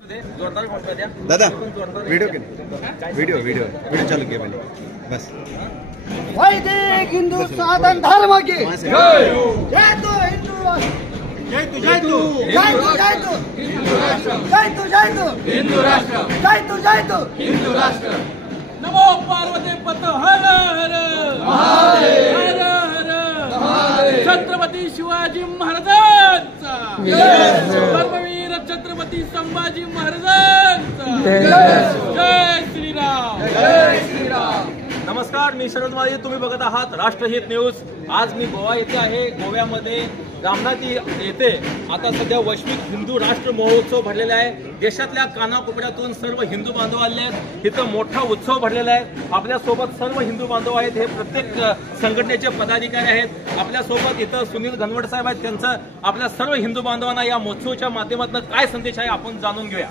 दादा वीडियो चालू किया मैंने बस। वैदिक हिंदू सनातन धर्म की जय तू हिंदू जय तू जय तू जय तू जय तू जय तू जय तू हिंदू राष्ट्र जय तू जय तू हिंदू राष्ट्र। नमो पार्वती पत हर हर महादेव हर हर महादेव। छत्रपती शिवाजी महाराजांचा धर्मवीर छत्रपती संभाजी महाराजांचा जय श्रीराम जय श्रीराम। नमस्कार, मी शरद माळी, तुम्ही बघत आहात राष्ट्रहित न्यूज। आज मी गोवा येथे आहे। गोव्यामध्ये रामनाथ येथे आता सध्या वैश्विक हिंदू राष्ट्र महोत्सव भरलेला आहे। देशातल्या कानाकोपऱ्यातून सर्व हिंदू बांधव आले आहेत। इथं मोठा उत्सव भरलेला आहे। आपल्यासोबत सर्व हिंदू बांधव आहेत। हे प्रत्येक संघटनेचे पदाधिकारी आहेत। आपल्यासोबत इथं सुनील घनवट साहेब आहेत। त्यांचं आपल्या सर्व हिंदू बांधवांना या महोत्सवाच्या माध्यमातून काय संदेश आहे आपण जाणून घेऊया।